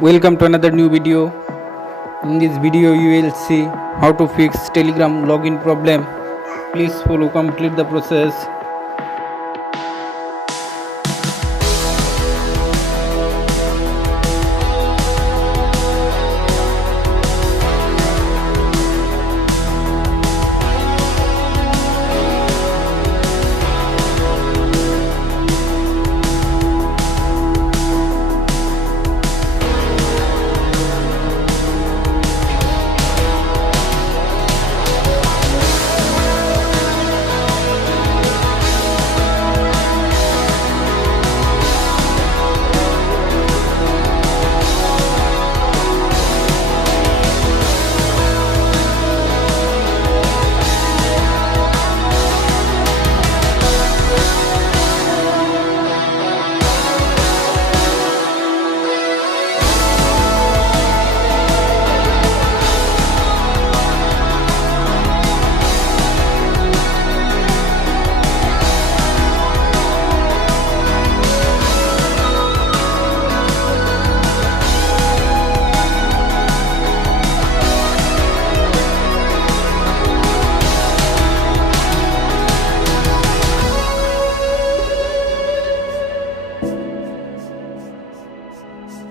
Welcome to another new video. In this video you will see how to fix Telegram login problem. Please follow complete the process.